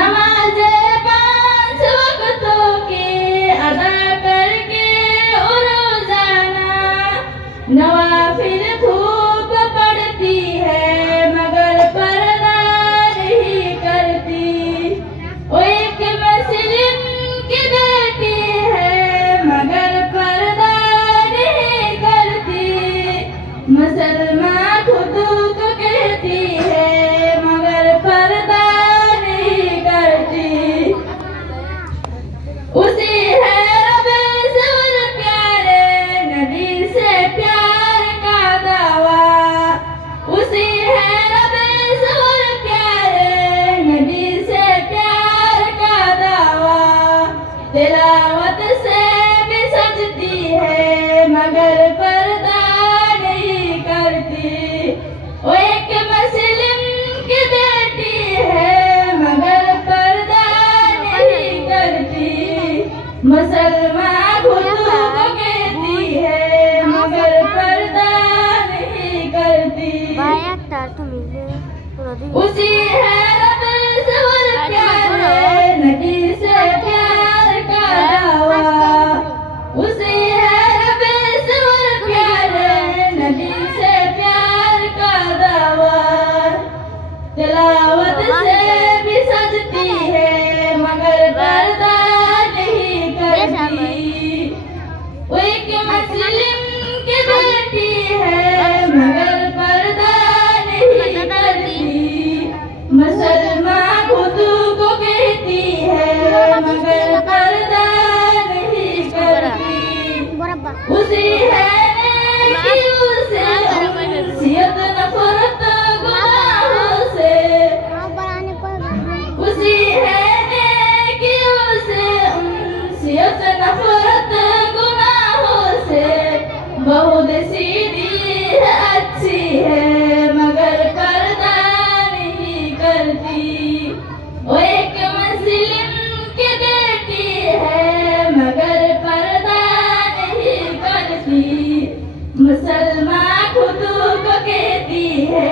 नमाज़े 5 वक्तों की अदा करके और रोज़ाना नवाफिल खूब पढ़ती है मगर पर्दा नहीं करती। वो एक मुस्लिम की बेटी है मगर पर्दा नहीं करती। मुसलमान खुद को कहती है मगर पर्दा नहीं करती। उसी है रबे से और प्यारे नबी से प्यार का दावा। उसी है रबे से और प्यारे नबी से प्यार का दावा। तिलावत से भी सजती है मगर पर्दा नहीं करती। वो एक मुस्लिम की बेटी है मगर पर्दा नहीं करती। मुसलमान खुद को कहती है मगर पर्दा नहीं करती। उसी है रब से और प्यारे नबी से प्यार का दावा। उसी है रब से और प्यारे नबी से प्यार का दावा। तिलावत से भी सजती है मगर पर्दा नहीं करती। वो एक मुस्लिम की बेटी है मगर पर्दा नहीं करती। मुसलमान खुद को कहती है मगर पर्दा नहीं करती। उसी है नेकियों से उनसियत नफरत गुनाहों से। उसी है नेकियों से उनसियत नफरत गुनाहों से। बहुत सीधी है अच्छी है मगर पर्दा नहीं करती। वो एक मुस्लिम की बेटी है मगर पर्दा नहीं करती। मुसलमान खुद को कहती है